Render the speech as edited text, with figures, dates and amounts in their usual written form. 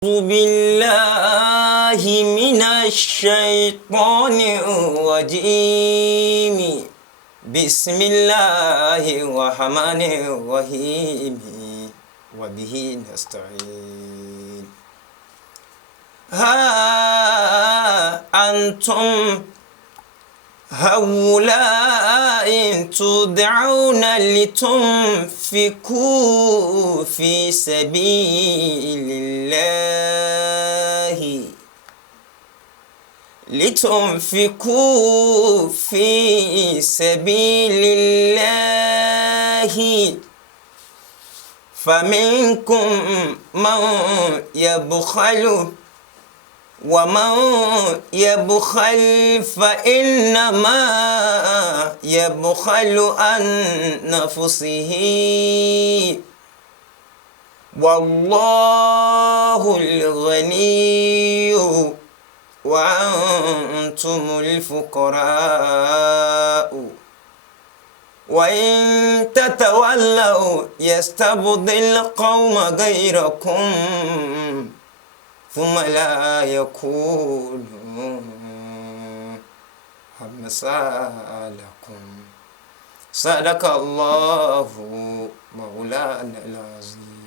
أعوذ بالله من الشيطان الرجيم. بسم الله الرحمن الرحيم وبه نستعين. ها أنتم هؤلاء تدعون لتنفقوا في سبيل الله فمنكم من يبخل ومن يبخل فإنما يبخل عن نفسه والله الغني وأنتم الفقراء وإن تتولوا يستبدل قوم غيركم ثم لا يكونوا أمثالكم. صدق الله مولانا العظيم.